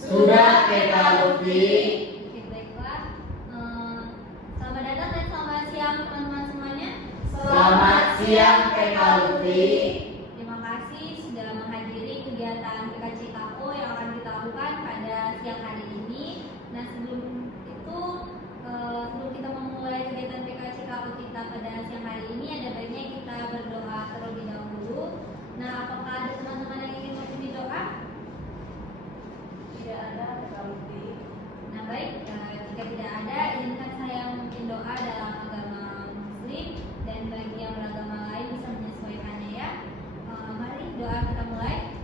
Sudah, PK Lutfi. Oke, baiklah. Selamat datang dan selamat siang teman-teman semuanya. Selamat siang, PK Lutfi. Terima kasih sudah menghadiri kegiatan PKCKO yang akan kita lakukan pada siang hari ini. Nah, sebelum kita memulai kegiatan PKCKO kita pada siang hari ini, ada baiknya kita berdoa terlebih dahulu. Nah, apakah ada teman-teman yang ingin memimpin doa? Tidak ada, PK Lutfi. Nah, baik, jika tidak ada, izinkan saya memimpin doa dalam agama Muslim, dan bagi yang beragama lain bisa menyesuaikannya ya. Mari doa kita mulai.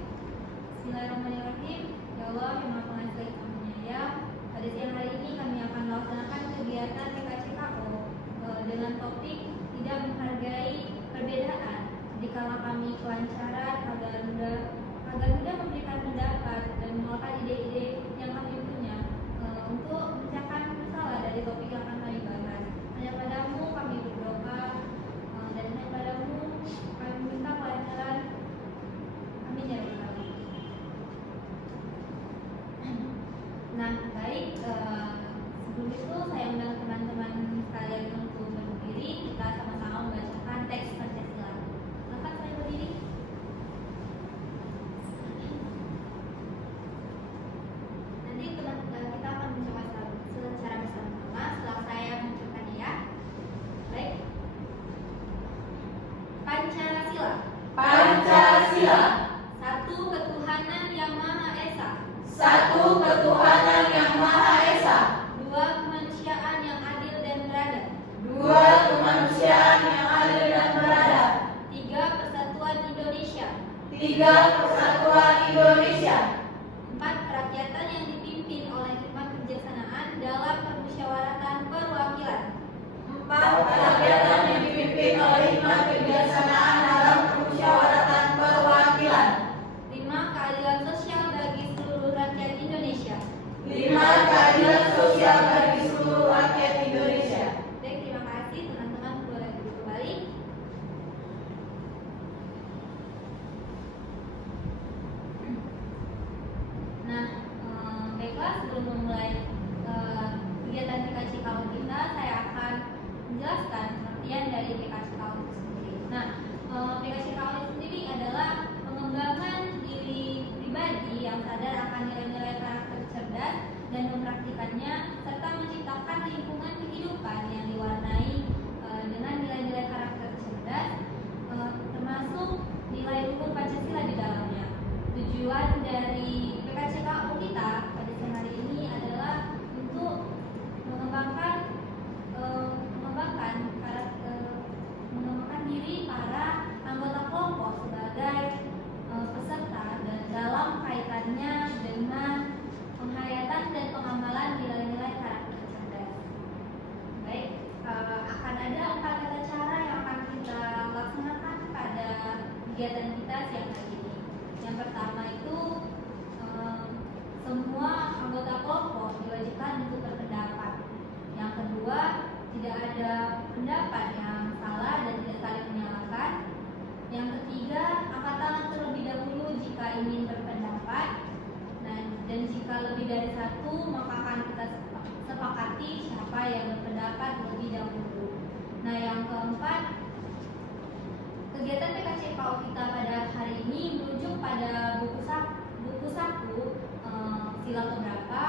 Bismillahirrahmanirrahim. Ya Allah, yang Maha Pengasih lagi Maha Penyayang, pada siang hari ini kami akan melaksanakan kegiatan PKCKO dengan topik tidak menghargai perbedaan. Jikalau kami kelancaran agar mudah memberikan pendapat dan mengeluarkan ide-ide yang kami punya untuk memecahkan masalah dari topik yang akan kami bahas. Hanya padamu kami berdoa, dan hanya padamu kami minta kelancaran. Amin ya Rabbal Alamin. Nah, baik, sebelum itu saya undang teman-teman sekalian untuk berdiri. Kita sama-sama membacakan teks Pancasila. Silakan saya berdiri. Nanti kita akan mencoba secara bersama-sama setelah saya mengucapkannya ya. Baik. Pancasila. Pancasila. Satu ketuhanan yang Maha Esa. Satu ketuhanan yang Maha Esa. Dua kemanusiaan yang adil dan beradab. Dua kemanusiaan yang adil dan beradab. Tiga persatuan Indonesia. Tiga persatuan Indonesia. Empat kerakyatan yang dipimpin oleh hikmat kebijaksanaan dalam permusyawaratan perwakilan. Empat kerakyatan yang dipimpin oleh hikmat kebijaksanaan dalam permusyawaratan perwakilan. Lima keadilan sosial bagi seluruh rakyat Indonesia. Lima keadilan sosial bagi seluruh rakyat Indonesia. Baik, terima kasih teman-teman, boleh duduk kembali. Nah, baiklah, sebelum memulai kegiatan PKCKO kita, saya akan menjelaskan pengertian dari PKCKO itu sendiri. Nah, PKCKO itu sendiri adalah pengembangan diri pribadi yang sadar akan nilai-nilai karakter cerdas dan mempraktikannya, serta menciptakan lingkungan kehidupan yang diwarnai dengan nilai-nilai karakter cerdas, termasuk nilai luhur Pancasila di dalamnya. Tujuan dari PKCKO kita pada siang hari ini adalah untuk mengembangkan diri para anggota kelompok sebagai peserta dan dalam kaitannya dengan penghayatan dan pengamalan nilai-nilai karakter cerdas. Baik, akan ada 4 tata cara yang akan kita laksanakan pada kegiatan kita siang hari ini. Yang pertama itu semua anggota kelompok diwajibkan untuk berpendapat. Yang kedua, tidak ada pendapat yang salah dan tidak saling menyalahkan. Yang ketiga, angkat tangan terlebih dahulu jika ingin berpendapat. Dan jika lebih dari satu, maka akan kita sepakati siapa yang berpendapat lebih dahulu. Nah, yang keempat, kegiatan PKCKO kita pada hari ini merujuk pada buku saku sila keberapa,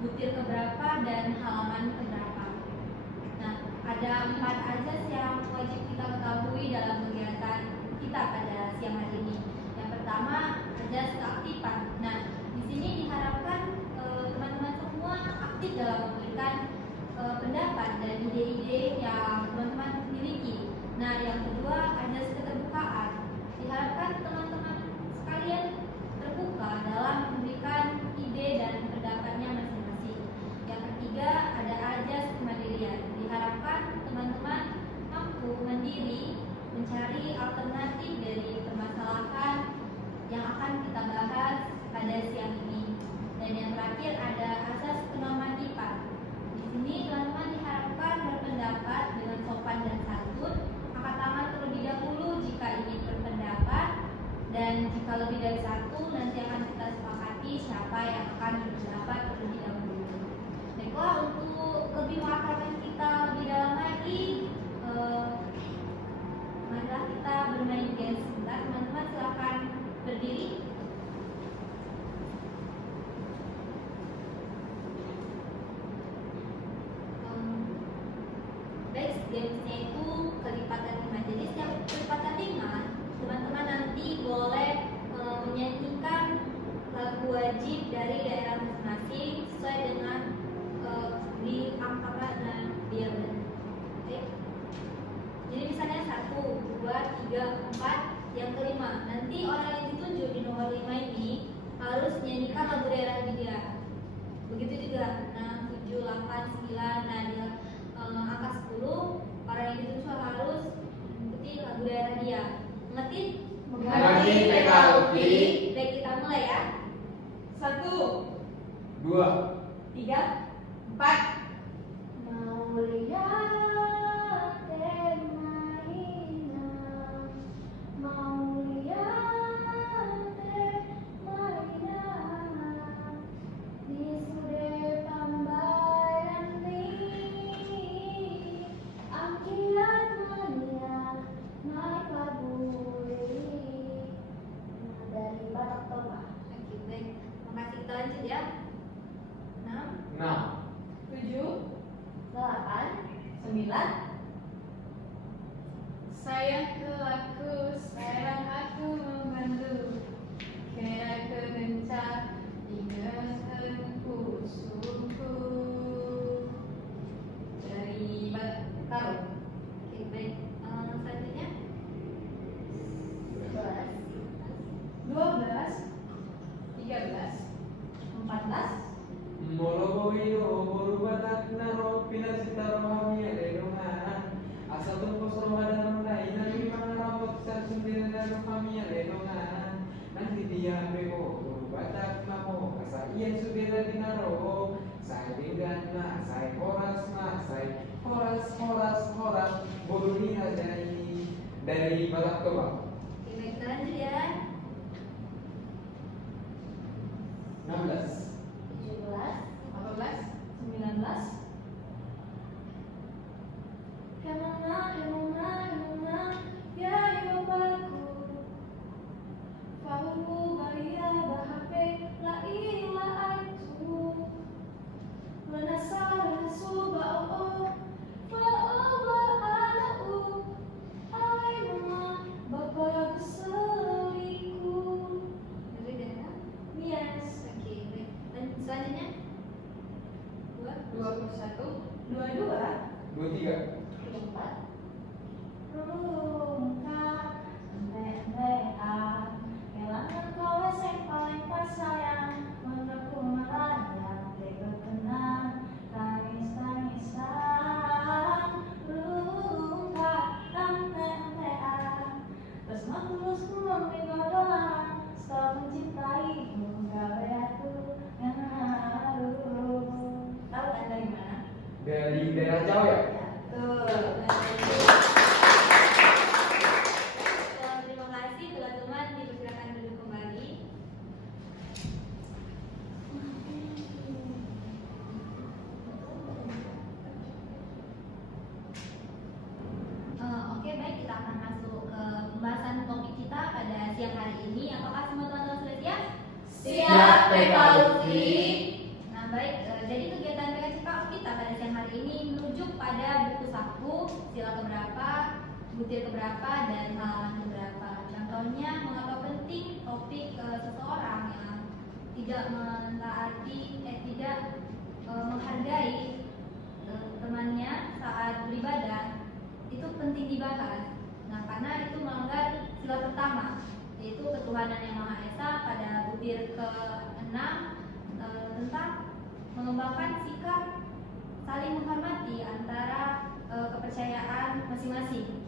butir keberapa, dan halaman keberapa. Nah, ada 4 azas yang wajib kita ketahui dalam kegiatan kita pada siang hari ini. Yang pertama, azas keaktifan. Nah, di sini diharapkan teman-teman semua aktif dalam memberikan pendapat dan ide-ide yang teman-teman miliki. Nah, yang kedua, azas keterbukaan. Diharapkan teman-teman sekalian terbuka dalam memberikan ide dan pendapatnya masing-masing. Yang ketiga, ada azas kemandirian. Diharapkan teman-teman mampu mandiri mencari alternatif dari permasalahan yang akan kita bahas pada yang akan berpendapat terlebih dahulu. Baiklah, untuk lebih mengakarkan kita lebih dalam lagi, marilah kita bermain game sebentar. Teman-teman silakan berdiri. Baik, gamesnya itu kelipatan 5. Jadi setiap kelipatan 5, teman-teman nanti boleh menyanyikan lagu wajib dari daerah masing-masing sesuai dengan di angka mana dia berada. Oke. Jadi misalnya 1, 2, 3, 4, yang kelima. Nanti orang yang ditunjuk di nomor 5 ini harus menyanyikan lagu daerah dia. Begitu juga 6, 7, 8, 9. Nah, dia angka 10, orang yang ditunjuk harus mengikuti lagu daerah dia. Mengerti? Mengerti, PK Lutfi. Baik, kita mulai ya. 1, 2, 3, 4. Mau lihat mainan, mau lihat mainan di sude pambayan ini, angkian mania naik laburi dari Batak Toba. Oke, baik. Makasih, kita lanjut ya. 6, 7, 8, 9. Sayang aku membantu, kena kegencar ingatan pusukku. Dari Batak. Oke, baik. Selanjutnya 12, 13, 14. Bolo boyo, bolo batak naro, pinasitaro kami aledongan. Asal tungkos rohadan mulai, nari mangarapot sa sundin naro kami aledongan. Nanti dia beko, bolo batak namo, asa iyan sudira dinaro. Saya dengan na, saya horas na, saya horas, bolo niya dari Batak Toba. Oke, baik, kita lanjut ya. 16, 17, 14, 19. Hemona, ya bapakku. Fau Maria bahape la ila aitu. Menasar suba o, fau ba anau. Ai mama, bapak selingkuh. Dari daerah. Yes. Oke, baik. Dan selanjutnya 21, 22, 23, 24. Rungkat, embek-embekan, kelangan kowe sing paling pas sayang, menurutku marahnya tega tenang, tangis-tangisan. Rungkat, embek-embekan, terus tulus memigo doang, stop mencintaimu, gawe aku yang haru. Tahu kan dari mana? dari daerah Jawa ya? Terima kasih teman-teman, dipersilakan duduk kembali. Oke, baik, kita akan masuk ke pembahasan topik kita pada siang hari ini. Apakah semua teman-teman sudah siap? Siap, PK Lutfi. Nah, baik, jadi kegiatan PKCKO kita pada siang hari ini merujuk pada buku saku, sila keberapa, butir keberapa, dan halaman keberapa. Contohnya, mengapa penting topik seseorang yang tidak mentaati, tidak menghargai temannya saat beribadah, itu penting dibahas. Nah, karena itu melanggar sila pertama, yaitu ketuhanan yang Maha Esa pada butir ke-6 tentang mengembangkan sikap saling menghormati antara kepercayaan masing-masing.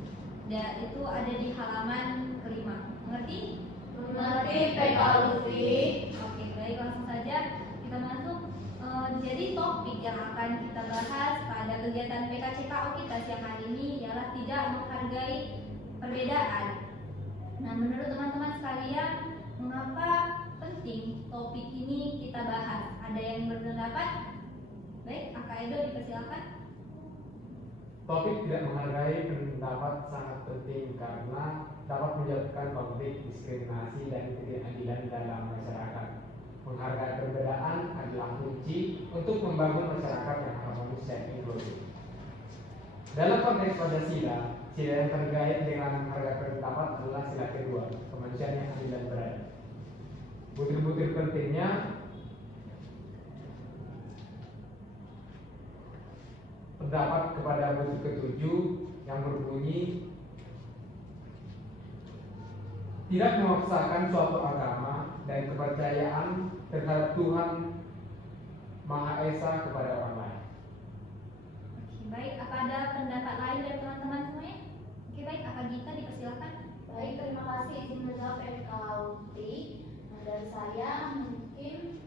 Dan itu ada di halaman ke-5. Mengerti? Mengerti, PK Lutfi. Oke, baik, langsung saja kita masuk. Jadi topik yang akan kita bahas pada kegiatan PKCKO kita siang hari ini ialah tidak menghargai perbedaan. Nah, menurut teman-teman sekalian, mengapa penting penting topik ini kita bahas? Ada yang berpendapat? Baik, Kak Edo dipersilakan. Topik tidak menghargai pendapat sangat penting karena dapat menjatuhkan konflik, diskriminasi, dan ketidakadilan dalam masyarakat. Menghargai perbedaan adalah kunci untuk membangun masyarakat yang harmonis dan inklusif. Dalam konteks Pancasila, sila yang terkait dengan menghargai pendapat adalah sila kedua, kemanusiaan yang adil dan beradab. Butir-butir pentingnya pendapat kepada butir ketujuh yang berbunyi tidak memaksakan suatu agama dan kepercayaan terhadap Tuhan Maha Esa kepada orang lain. Oke, baik. Apa ada pendapat lain dari teman-teman semuanya? Oke, baik. Kak Gita dipersilakan. Baik, terima kasih izin menjawab MKUT. Dari saya mungkin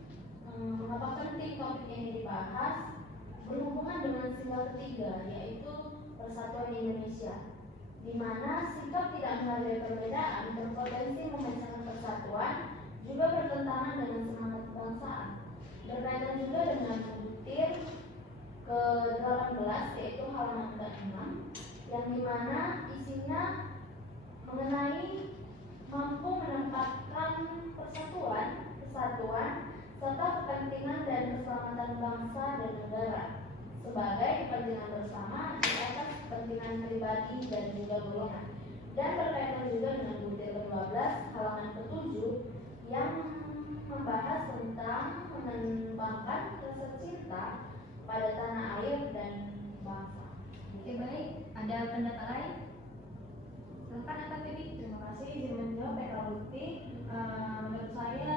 mengapa penting topik ini dibahas berhubungan dengan sila ketiga, yaitu Persatuan Indonesia, di mana sikap tidak menghargai perbedaan berpotensi memecahkan persatuan, juga bertentangan dengan semangat kebangsaan. Berkaitan juga dengan butir ke-18, yaitu halaman ke-6, yang dimana isinya mengenai mampu menempatkan persatuan, kesatuan, serta kepentingan dan keselamatan bangsa dan negara sebagai kepentingan bersama di atas kepentingan pribadi dan juga golongan. Dan berkaitan juga dengan butir ke-12 halaman ke-7 yang membahas tentang mengembangkan rasa cinta pada tanah air dan bangsa. Oke, baik. Ada pendapat lain? Silakan Kak Febi. Terima kasih izin menjawab PKUT. Menurut saya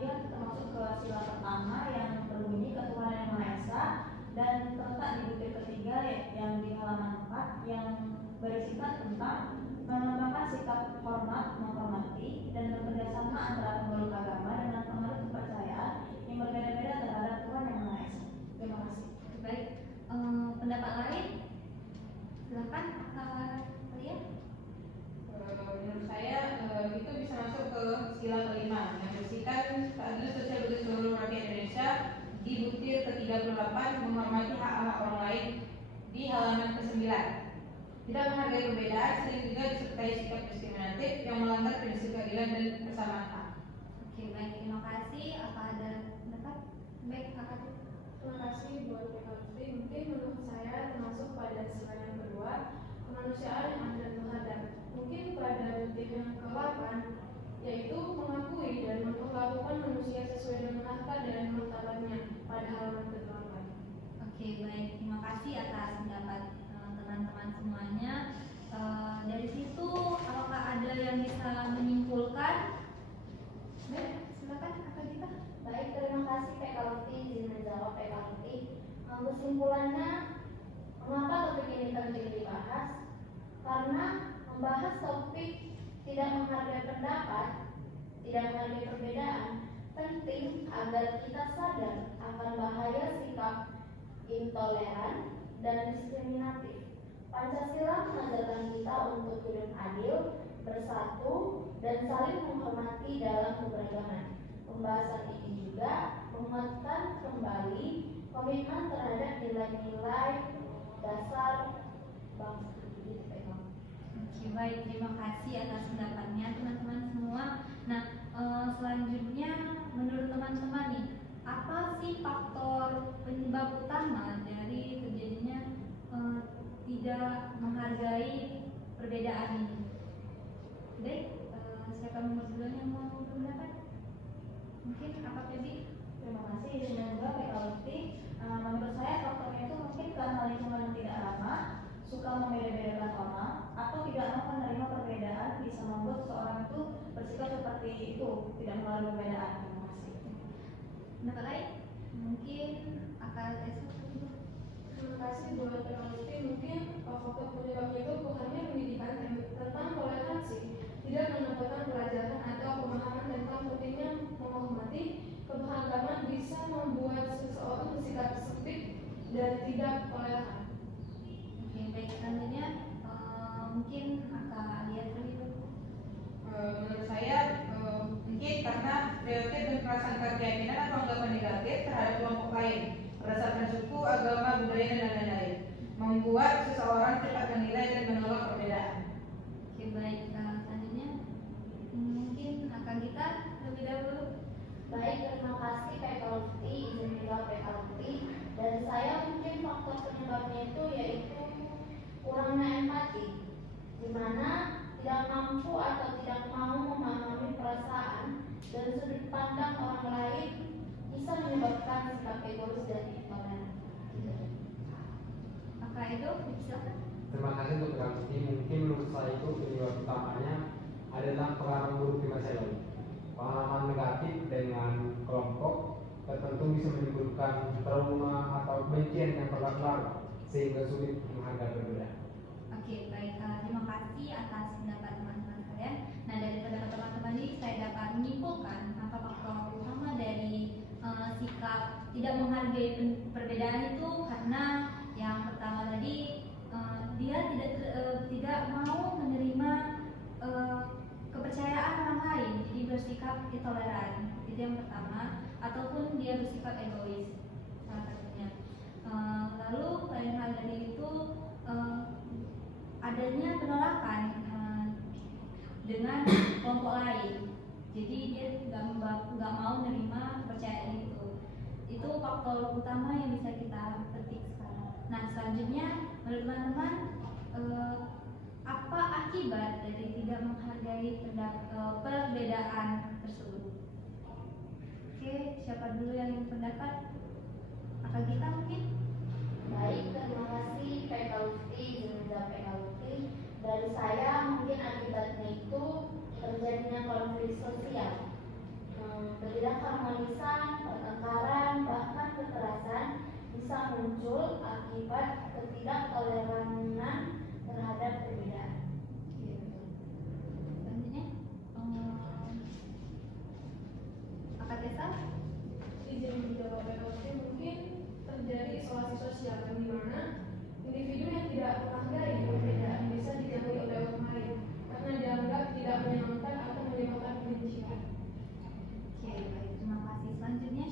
dia termasuk ke sila pertama yang berbunyi ketuhanan yang Maha Esa dan terletak di butir ketiga yang di halaman 4 yang berisikan tentang mengembangkan sikap hormat menghormati dan bekerjasama antara pemeluk agama dengan pemeluk kepercayaan yang berbeda-beda terhadap Tuhan yang Maha Esa. Terima kasih. Baik. Pendapat lain? Silakan Kak Lia. Menurut saya itu bisa masuk ke sila kelima yang berisikan keadilan sosial bagi seluruh rakyat Indonesia di butir ke-38 menghormati hak-hak orang lain di halaman ke-9. Tidak menghargai perbedaan sering juga disertai sikap diskriminatif yang melanggar prinsip keadilan dan persamaan hak. Oke, baik. Terima kasih. Apa ada pendapat? Baik, Kak Ati. Terima kasih buat PKUT. Mungkin menurut saya termasuk pada sila yang kedua, kemanusiaan yang adil dan beradab. Mungkin pada butir yang ke-8, yaitu mengakui dan memperlakukan manusia sesuai dengan harkat dan martabatnya pada halaman ke-8. Oke, baik. Terima kasih atas pendapat teman-teman semuanya. Dari situ, apakah ada yang bisa menyimpulkan? Baik, silakan Kak Gita. Baik, terima kasih PKUT izin menjawab PKUT. Kesimpulannya, mengapa topik ini penting dibahas? Karena membahas topik tidak menghargai pendapat, tidak menghargai perbedaan, penting agar kita sadar akan bahaya sikap intoleran dan diskriminatif. Pancasila mengajarkan kita untuk hidup adil, bersatu, dan saling menghormati dalam keberagaman. Pembahasan ini juga menguatkan kembali komitmen terhadap nilai-nilai dasar bangsa. Oke, baik. Terima kasih atas pendapatnya teman-teman semua. Nah, selanjutnya menurut teman-teman nih, apa sih faktor penyebab utama dari terjadinya tidak menghargai perbedaan ini? Baik, siapa nomor duluan yang mau berpendapat? Mungkin apa Febi? Terima kasih izin juga PKUT. Menurut saya faktornya itu mungkin karena lingkungan yang tidak ramah, suka membeda-bedakan orang, atau tidak mau menerima perbedaan bisa membuat seseorang itu bersikap seperti itu, tidak menghargai perbedaan. Terima kasih. Pendapat lain? Mungkin akal esok. Terima kasih buat PKUT. Mungkin faktor penyebabnya itu bukannya pendidikan tentang toleransi, tidak mendapatkan pelajaran atau pemahaman tentang pentingnya menghormati keberagaman bisa membuat seseorang bersikap sempit dan tidak toleran. Oke, baik. Selanjutnya mungkin akan lihat dulu. Menurut saya mungkin karena stereotip dan target terhadap kelompok lain berdasarkan suku, agama, budaya, dan lain-lain. Membuat seseorang cepat menilai dan menolak perbedaan. Oke, baik. Selanjutnya mungkin akan kita lebih dahulu. Baik, terima kasih Pak Lutfi, izin menjawab Pak Lutfi. Dan saya mungkin faktor penyebabnya itu yaitu kurangnya empati, di mana tidak mampu atau tidak mau memahami perasaan dan sudut pandang orang lain bisa menyebabkan sikap egois dan intoleran. Maka itu silakan. Terima kasih untuk Lutfi. Mungkin menurut saya itu penyebab utamanya adalah pengalaman buruk di masa lalu. Pengalaman negatif dengan kelompok tertentu bisa menimbulkan trauma atau kebencian yang berlarut sehingga sulit menghargai perbedaan. Oke, baik. Terima kasih atas pendapat teman-teman kalian. Nah, dari pendapat teman-teman ini saya dapat menyimpulkan apa faktor utama dari sikap tidak menghargai perbedaan itu, karena yang pertama tadi dia tidak mau menerima kepercayaan orang lain, jadi bersikap intoleran. Itu yang pertama, ataupun dia bersikap egois salah satunya. Lalu lain hal dari itu adanya penolakan dengan kelompok lain, jadi dia nggak mau menerima kepercayaan itu. Itu faktor utama yang bisa kita petik sekarang. Nah, selanjutnya menurut teman-teman apa akibat dari tidak menghargai perbedaan tersebut? Oke, siapa dulu yang ingin pendapat? Akal kita mungkin? Baik, terima kasih Pak Lutfi, izin menjawab Pak Lutfi. Dari saya mungkin akibatnya itu terjadinya konflik sosial, ketidakharmonisan, pertengkaran, bahkan kekerasan bisa muncul akibat ketidaktoleransi terhadap perbedaan. Selanjutnya Akal Desa? Izin menjawab PLC, mungkin terjadi isolasi sosial di mana individu yang tidak menghargai perbedaan bisa dijauhi oleh orang lain karena dianggap tidak menyenangkan atau menyebabkan kebencian. Oke, baik. Terima kasih. Selanjutnya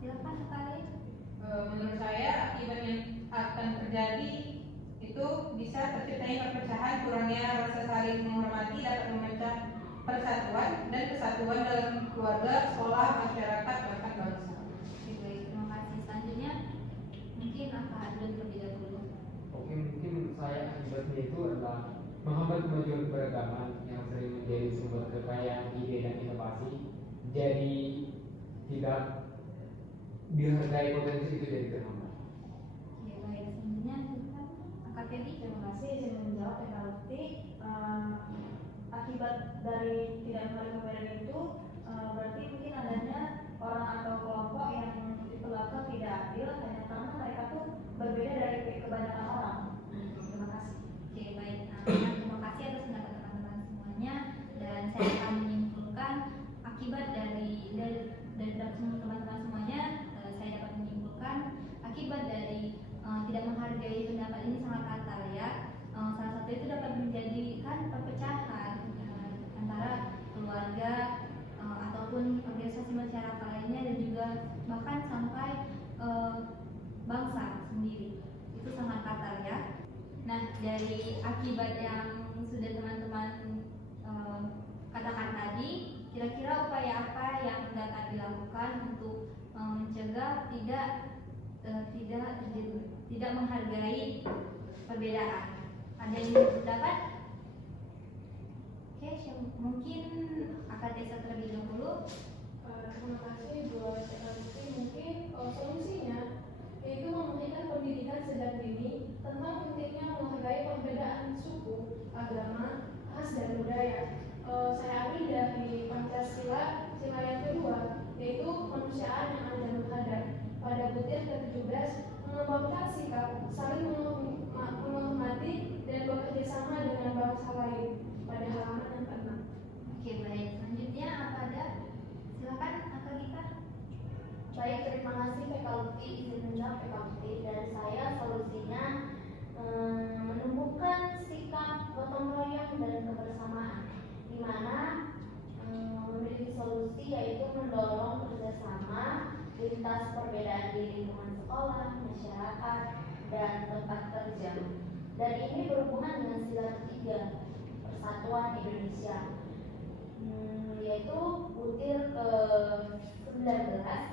silakan sekali. Menurut saya akibat yang akan terjadi itu bisa terciptanya perpecahan, kurangnya rasa saling menghormati dapat memecah persatuan dan kesatuan dalam keluarga, sekolah, masyarakat, bahkan bangsa. Oke, baik. Terima kasih. Selanjutnya mungkin Akal Adun terlebih dahulu. Oke, mungkin saya akibatnya itu adalah menghambat kemajuan keberagaman yang sering menjadi sumber kekayaan ide dan inovasi. Jadi tidak dihargai, potensi itu jadi terhambat. Oke, baik. Selanjutnya silakan Akal Feby. Terima kasih, izin menjawab Pak Lutfi. Akibat dari tidak menghargai perbedaan itu berarti mungkin adanya orang atau kelompok yang diperlakukan tidak adil hanya karena mereka tuh berbeda dari kebanyakan orang. Terima kasih. Oke, baik. Terima kasih atas pendapat teman-teman semuanya, dan saya akan menyimpulkan akibat dari teman-teman semuanya. Saya dapat menyimpulkan akibat dari tidak menghargai pendapat ini sangat fatal ya. Salah satu itu dapat menjadikan perpecahan antara keluarga ataupun organisasi masyarakat lainnya, dan juga bahkan sampai bangsa sendiri. Itu sangat fatal ya. Nah, dari akibat yang sudah teman-teman katakan tadi, kira-kira upaya apa yang dapat dilakukan untuk mencegah tidak menghargai perbedaan? Ada yang berpendapat? Oke, mungkin Akal Desa terlebih dahulu. Terima kasih buat Pak Mungkin solusinya yaitu memberikan pendidikan sejak dini tentang pentingnya menghargai perbedaan suku, agama, ras, dan budaya. Saya ambil dari Pancasila sila yang kedua, yaitu kemanusiaan yang adil dan beradab. Pada butir ke-17 mengembangkan sikap saling menghormati dan bekerja sama dengan bangsa lain. Pada halaman yang ke-6. Oke, baik. Selanjutnya apa ada? Silakan Akal kita. Baik, terima kasih Pak Lutfi, izin menjawab Pak Lutfi. Dari saya solusinya menumbuhkan sikap gotong royong dan kebersamaan, di mana memiliki solusi yaitu mendorong kerjasama atas perbedaan di lingkungan sekolah, masyarakat, dan tempat kerja. Dan ini berhubungan dengan sila ketiga Persatuan Indonesia, yaitu butir ke-19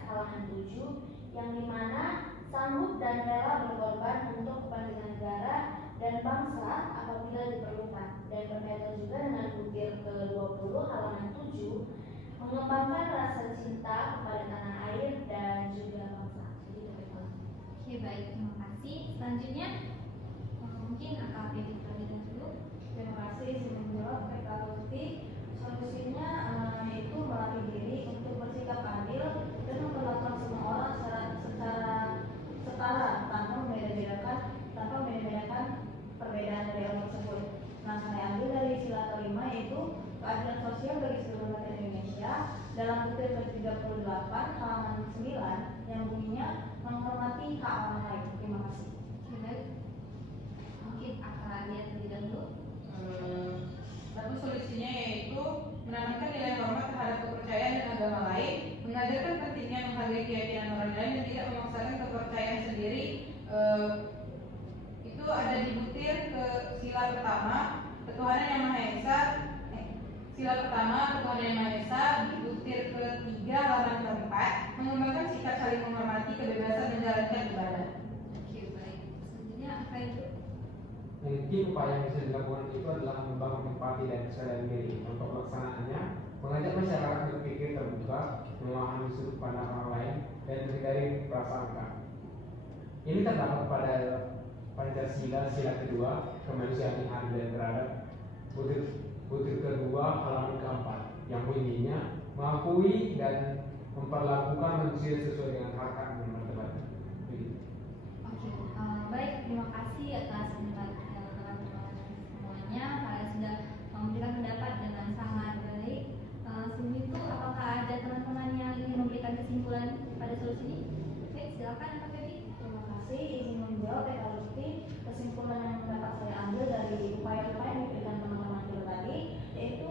halaman 7, yang dimana sanggup dan rela berkorban untuk kepentingan negara dan bangsa apabila diperlukan. Dan berkaitan juga dengan butir ke-20 halaman 7, mengembangkan rasa cinta kepada tanah air dan juga bangsa. Jadi begitu. Oke, baik, terima kasih. Selanjutnya mungkin AKP terlebih dahulu. Terima kasih. Saya menjawab PKLUT. Solusinya yaitu melatih diri untuk bersikap adil dan memperlakukan semua orang secara setara tanpa membeda-bedakan perbedaan dari orang tersebut. Nah, saya ambil dari sila kelima yaitu keadilan sosial bagi seluruh rakyat Indonesia dalam butir ke-38 halaman 9 yang bunyinya menghormati hak orang lain. Terima kasih. Oke, baik. Mungkin akan lihat terlebih dahulu. Satu solusinya yaitu menanamkan nilai hormat terhadap kepercayaan dan agama lain, mengajarkan pentingnya menghargai keyakinan orang lain dan tidak memaksakan kepercayaan sendiri. Itu ada di butir ke sila pertama ketuhanan yang maha esa. Sila pertama ketuhanan yang maha esa di butir ke-3 halaman ke-4, mengembangkan sikap saling menghormati, kebebasan menjalankan ibadah. Oke, baik. Selanjutnya apa itu? Mungkin upaya yang bisa dilakukan itu adalah membangun empati dan kesadaran diri. Untuk pelaksanaannya, mengajak masyarakat berpikir terbuka, memahami sudut pandang orang lain, dan menghindari prasangka. Ini terdapat pada Pancasila sila kedua, kemanusiaan yang adil dan beradab, butir kedua halaman ke-4, yang bunyinya mengakui dan memperlakukan manusia sesuai dengan hak dan martabatnya. Oke, baik, terima kasih atas penjelasan teman-teman semuanya. Kalian sudah memberikan pendapat dengan sangat baik. Sebelum itu, apakah ada teman-teman yang ingin memberikan kesimpulan pada solusi ini? Baik, silakan Kak Febi. Terima kasih. Izin menjawab PKLUT. Kesimpulan yang dapat saya ambil dari upaya-upaya yang diberikan teman-teman kita tadi, yaitu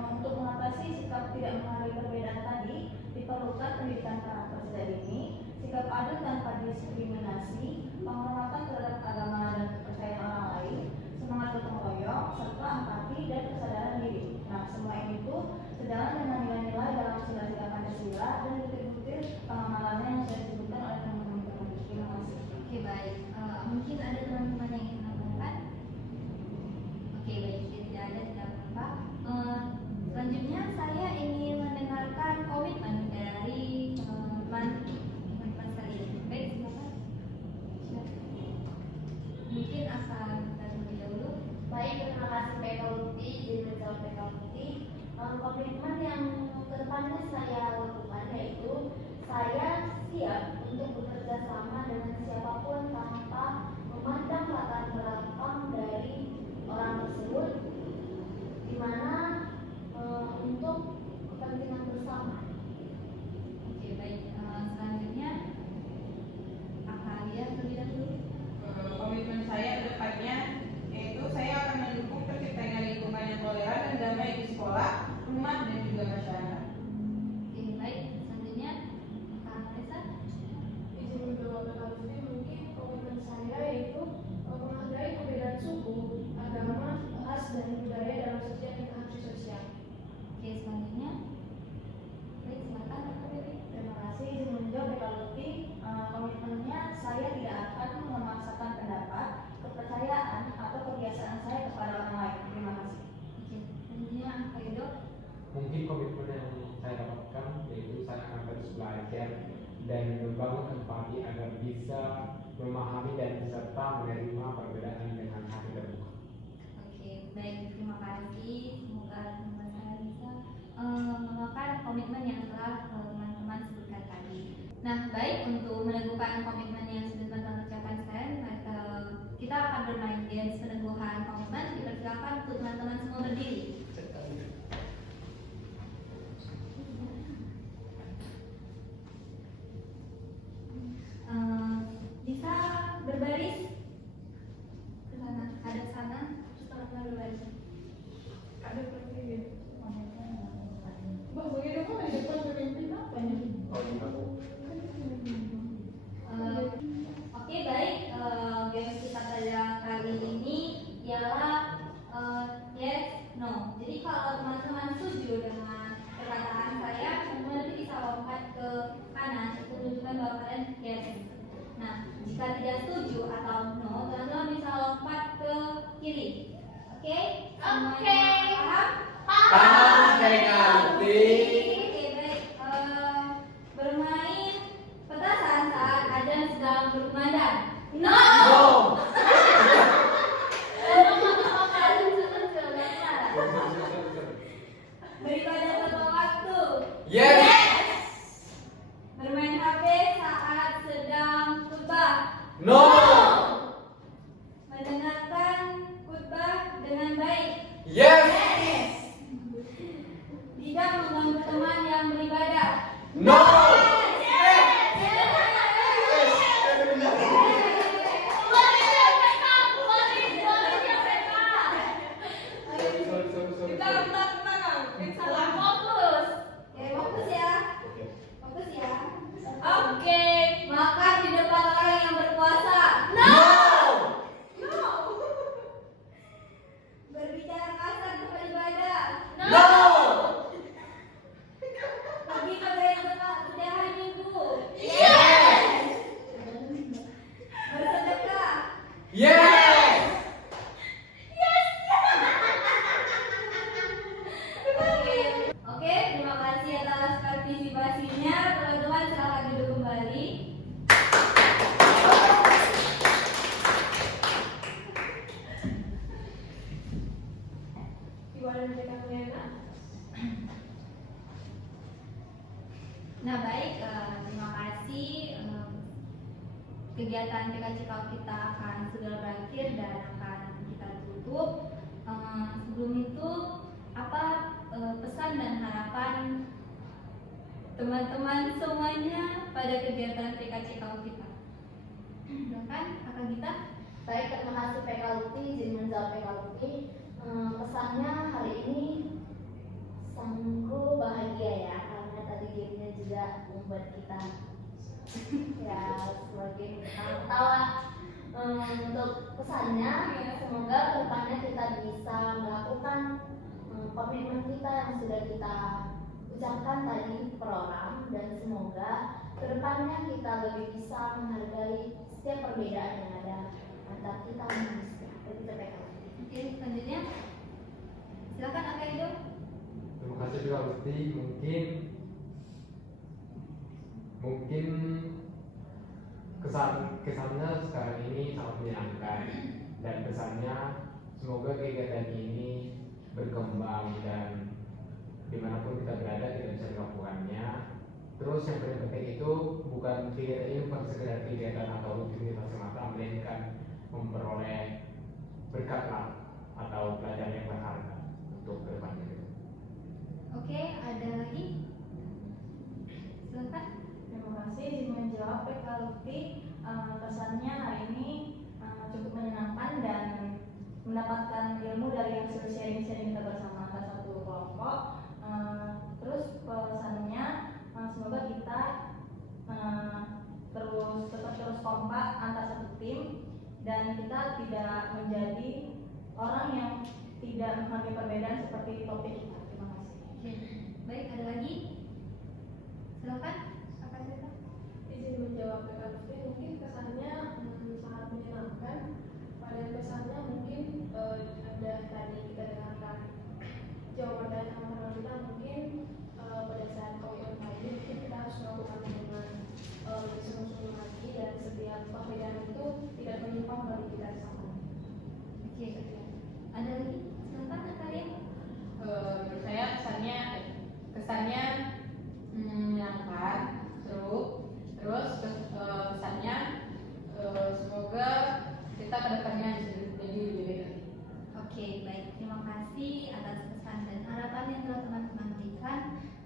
untuk mengatasi sikap tidak menghargai perbedaan tadi, diperlukan pendidikan karakter sejak dini, sikap adil tanpa diskriminasi, penghormatan terhadap agama dan kepercayaan orang lain, semangat gotong royong, serta empati dan kesadaran diri. Nah, semua ini tuh sejalan dengan nilai-nilai dalam sila-sila Pancasila dan butir-butir pengamalannya yang sudah disebutkan oleh teman-teman kita tadi. Terima kasih. Oke, baik. Mungkin ada teman-teman yang ingin menambahkan? Oke, baik. Jika tidak ada, tidak apa-apa. Selanjutnya saya ingin mendengarkan komitmen dari teman-teman sekalian. Baik, silakan. Mungkin akan terlebih dahulu. Baik, terima kasih PKLUT. Izin menjawab PKLUT. Komitmen yang kedepannya saya lakukan yaitu saya siap untuk bekerja sama dengan siapapun tanpa memandang latar belakang dari orang tersebut, di mana untuk kepentingan bersama. Oke, baik. Selanjutnya akan lihat terlebih dahulu. Komitmen saya ke depannya yaitu saya akan mendukung terciptanya lingkungan yang toleran dan damai di sekolah, rumah, dan juga masyarakat. Oke, baik. Selanjutnya Kak Marisa. Izin menjawab PKLUT. Mungkin komitmen saya yaitu menghargai perbedaan suku, agama, ras, dan budaya dalam setiap interaksi sosial. Oke, selanjutnya. Baik, silakan Kak Febi. Terima kasih. Izin menjawab PKLUT. Komitmennya saya tidak akan memaksakan pendapat, kepercayaan, atau kebiasaan saya kepada orang lain. Terima kasih. Oke, selanjutnya Kak Edo. Mungkin komitmen yang saya dapatkan yaitu saya akan terus belajar dan membangun empati agar bisa memahami dan serta menerima perbedaan dengan hati terbuka. Oke, baik, terima kasih. Semoga teman-teman saya bisa mengamalkan komitmen yang telah teman-teman sebutkan tadi. Nah, baik, untuk meneguhkan komitmen yang sudah teman-teman ucapkan sekarang, kita akan bermain dance peneguhan komitmen. Dipersilakan untuk teman-teman semua berdiri. Bisa berbaris ke sana, hadap sana, terus teman-teman berbaris. Ada pertanyaan. Bang, bagaimana di depan pemimpin apa ini? Oh, iya. Jika tidak setuju atau no, teman-teman bisa lompat ke kiri. Oke? Oke. Paham? Paham, Kalti. Oke, baik. Bermain petasan saat azan sedang berkumandang. No. No. Beribadah tepat waktu. Yes. Bermain HP saat sedang khutbah. No. Mendengarkan khutbah dengan baik. Yes. Tidak mengganggu teman yang beribadah. No. Salah fokus. Oke, fokus ya. Fokus ya. Oke, makan di depan orang yang berpuasa. No. Berbicara kasar tempat ibadah. No. Pergi ke gereja setiap hari Minggu. Yes. Bersedekah. Yes. Oke, terima kasih atas partisipasinya. Teman-teman silakan duduk kembali. Gimana dari kamu Yana? Nah baik, terima kasih. Kegiatan TK Cikal kita akan segera berakhir dan akan kita tutup. Sebelum itu, apa pesan dan harapan teman-teman semuanya pada kegiatan TK Cikal kita? Silakan, Kakak Gita. Baik, terima kasih PKLUPI, izin menjawab PKLUPI. Pesannya hari ini sungguh bahagia ya, karena tadi gamenya juga membuat kita ya semakin ketawa. Untuk pesannya, semoga kedepannya kita bisa melakukan komitmen kita yang sudah kita ucapkan tadi per orang, dan semoga kedepannya kita lebih bisa menghargai setiap perbedaan yang ada antar kita manusia. Begitu PKLUPI. Oke, selanjutnya silakan Kak Edo. Terima kasih juga Gusti. Mungkin kesannya sekarang ini sangat menyenangkan, dan kesannya semoga kegiatan ini berkembang dan dimanapun kita berada kita bisa melakukannya. Terus yang paling penting itu bukan kegiatan ini bukan sekedar kegiatan atau rutinitas semata, melainkan memperoleh berkat lah atau pelajaran yang berharga untuk kedepannya. Oke, ada lagi? Silakan. Terima kasih izin menjawab PKLUPI. Pesannya hari ini cukup menyenangkan dan mendapatkan ilmu dari hasil sharing-sharing kita bersama antar satu kelompok. Terus pesannya semoga kita tetap terus kompak antar satu tim, dan kita tidak menjadi orang yang tidak menghargai perbedaan seperti topik kita. Terima kasih. Oke, baik, ada lagi? Silakan, Kakak Zeta. Izin menjawab PKLUPI, mungkin kesannya sangat menyenangkan. Pada kesannya mungkin ada tadi kita dengarkan jawaban dari teman-teman kita, mungkin pada saat komitmen tadi mungkin kita harus melakukan dengan lebih sungguh-sungguh lagi, dan setiap perbedaan itu tidak menyimpang bagi kita sama. Oke, ada lagi? Silakan, Kak Karin. Menurut saya kesannya menyenangkan, seru. Terus kesannya semoga kita kedepannya bisa jadi lebih baik lagi. Oke, baik. Terima kasih atas pesan dan harapan yang telah teman-teman berikan.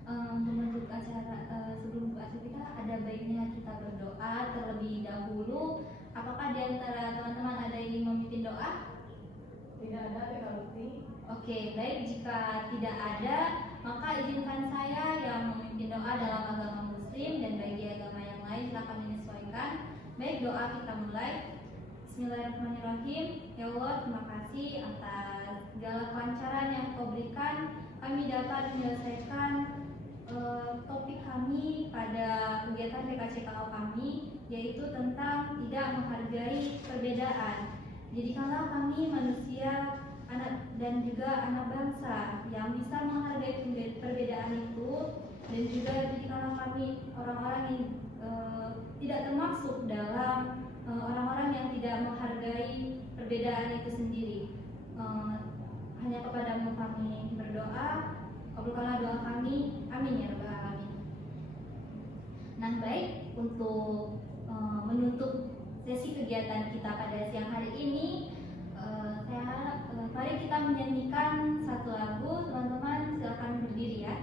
Untuk menutup acara, sebelum acara kita, ada baiknya kita berdoa terlebih dahulu. Apakah di antara teman-teman ada yang ingin memimpin doa? Tidak ada PKLUPI. Oke, baik. Jika tidak ada, maka izinkan saya yang memimpin doa dalam agama Muslim, dan bagi agama yang lain silakan menyesuaikan. Baik, doa kita mulai. Bismillahirrahmanirrahim. Ya Allah, terima kasih atas segala kelancaran yang Kau berikan. Kami dapat menyelesaikan topik kami pada kegiatan PKCKO kami yaitu tentang tidak menghargai perbedaan. Jadi kalau kami manusia anak dan juga anak bangsa yang bisa menghargai perbedaan itu, dan juga jadi kalau kami orang-orang yang tidak termasuk dalam orang-orang yang tidak menghargai perbedaan itu sendiri. Hanya kepadamu kami berdoa, kabulkanlah doa kami, amin ya rabbal alamin. Nah, baik, untuk menutup sesi kegiatan kita pada siang hari ini, saya harap mari kita menyanyikan satu lagu. Teman-teman silakan berdiri ya.